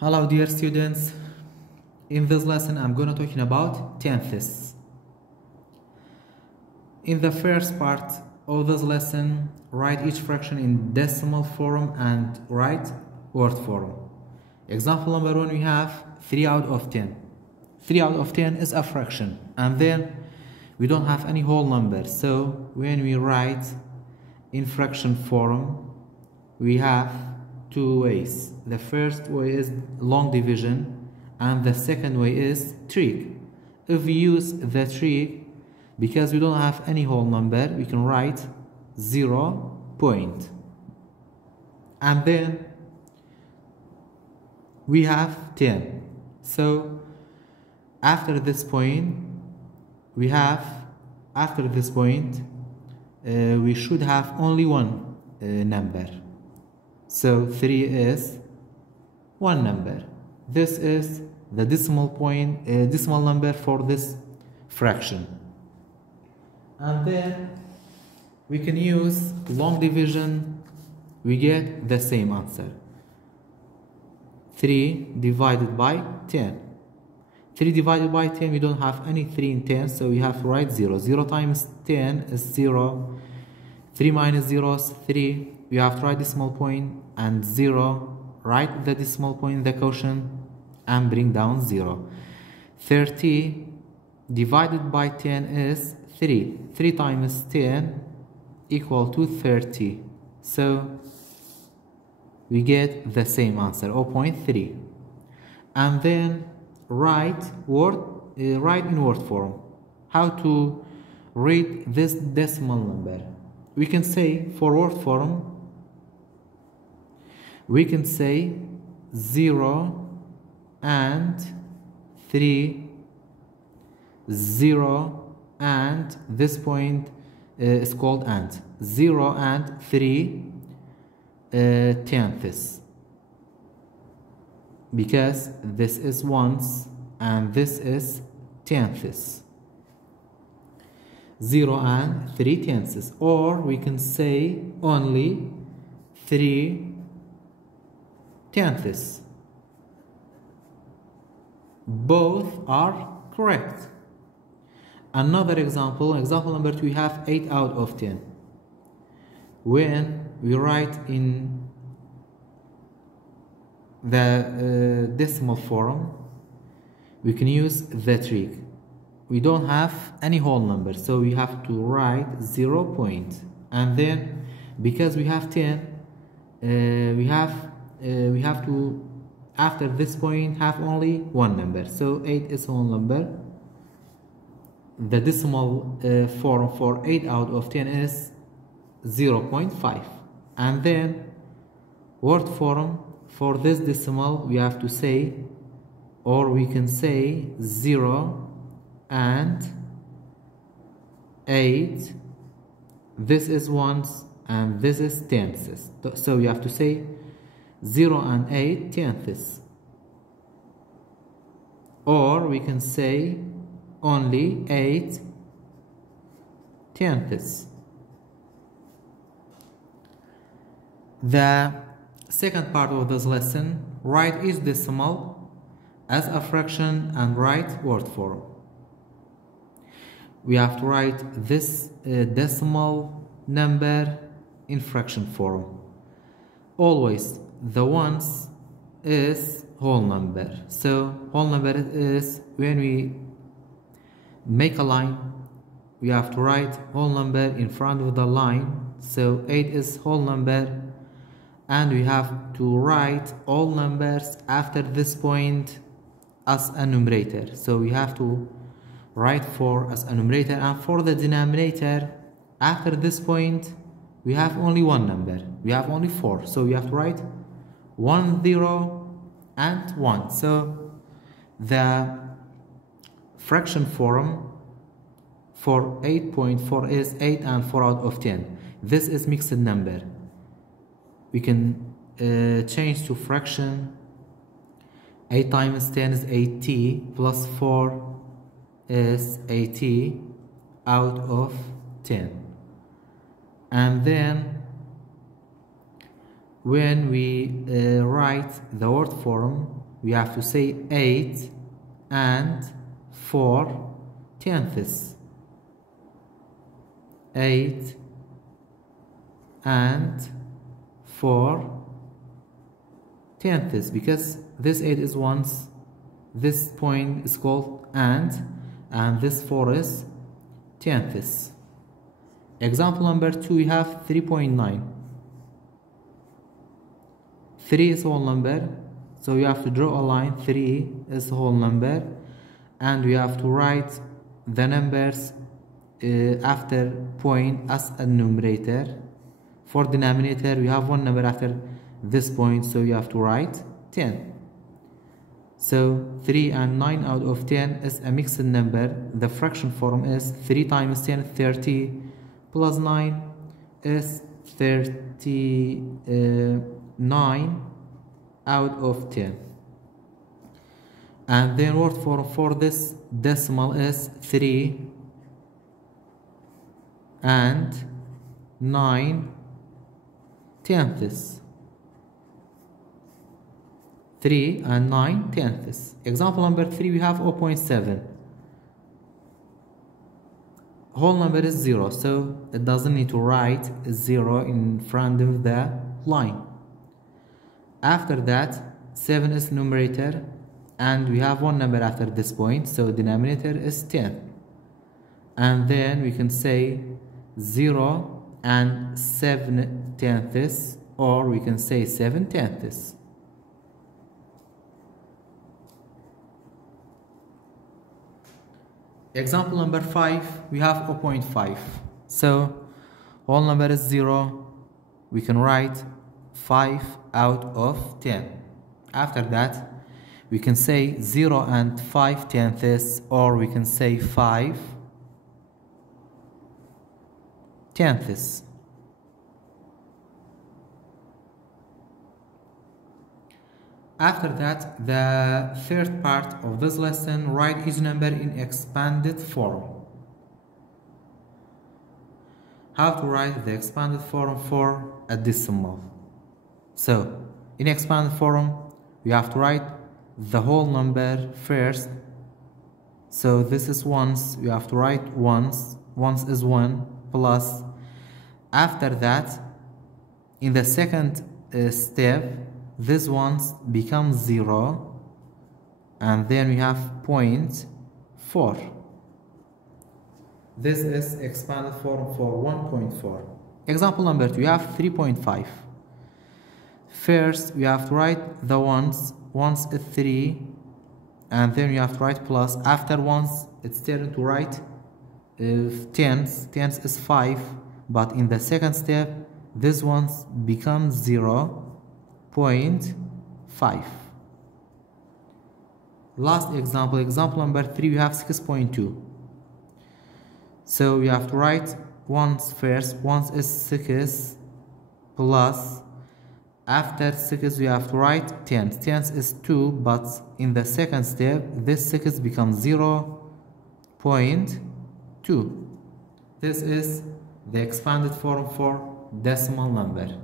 Hello dear students, in this lesson I'm going to talking about tenths. In the first part of this lesson, write each fraction in decimal form and write word form. Example number 1, we have 3 out of 10. 3 out of 10 is a fraction, and then we don't have any whole number, so when we write in fraction form we have two ways. The first way is long division and the second way is trig. If we use the trig, because we don't have any whole number, we can write 0 point, and then we have 10. So after this point we should have only one number. So 3 is one number. This is the decimal number for this fraction. And then we can use long division, we get the same answer. 3 divided by 10. 3 divided by 10, we don't have any 3 in 10, so we have to write 0. 0 times 10 is 0. 3 minus 0 is 3. We have to write decimal point and 0. Write the decimal point in the quotient and bring down 0. 30 divided by 10 is 3. 3 times 10 equal to 30. So we get the same answer, 0.3. And then write in word form. How to read this decimal number? We can say for word form, we can say 0 and 3, 0 and this point is called and, 0 and 3 tenths, because this is ones and this is tenths. 0 and 3 tenths, or we can say only 3 tenths. Both are correct. Another example number 2, we have 8 out of 10. When we write in the decimal form, we can use the trig. We don't have any whole number, so we have to write 0 point, and then because we have 10, we have to, after this point, have only one number, so 8 is whole number. The decimal form for 8 out of 10 is 0.5, and then word form for this decimal we have to say, or we can say 0 and 8. This is ones and this is tenths, so we have to say 0 and 8 tenths, or we can say only 8 tenths. The second part of this lesson, write each decimal as a fraction and write word form. We have to write this decimal number in fraction form. Always the ones is whole number, so whole number is when we make a line, we have to write whole number in front of the line, so 8 is whole number, and we have to write all numbers after this point as a numerator, so we have to write 4 as a numerator, and for the denominator after this point we have only one number, we have only 4, so we have to write 1, 0 and 1. So the fraction form for 8.4 is 8 and 4 out of 10. This is mixed number. We can change to fraction. 8 times 10 is 80, plus 4 is 80 out of 10. And then when we write the word form, we have to say 8 and 4 tenths. 8 and 4 tenths, because this 8 is ones, this point is called and this 4 is tenths. Example number 2, we have 3.9. 3 is whole number, so you have to draw a line. 3 is a whole number, and we have to write the numbers after point as a numerator. For denominator, we have one number after this point, so you have to write 10. So 3 and 9 out of 10 is a mixed number. The fraction form is 3 times 10, 30, plus 9 is 39 out of 10. And then word form for this decimal is 3 and 9 tenths. 3 and 9 tenths. Example number 3, we have 0.7. Whole number is 0, so it doesn't need to write 0 in front of the line. After that, 7 is numerator, and we have one number after this point, so denominator is 10. And then we can say 0 and 7 tenths, or we can say 7 tenths. Example number 5, we have 0.5. So whole number is 0. We can write 5 out of 10. After that, we can say 0 and 5 tenths, or we can say 5 tenths. After that, the third part of this lesson, write each number in expanded form. How to write the expanded form for a decimal. So, in expanded form, we have to write the whole number first. So this is ones, we have to write ones. Ones is 1 plus. After that, in the second step, this ones become 0, and then we have 0.4. This is expanded form for 1.4. Example number 2, we have 3.5. First, we have to write the ones. Ones is 3, and then we have to write plus. After ones, it's turned to write tens. Tens is 5, but in the second step, this ones become 0.5. Last example, example number 3, we have 6.2. So we have to write ones first. Ones is 6 plus. After 6, we have to write tens. Tens is 2, but in the second step, this 6 becomes 0.2. This is the expanded form for decimal number.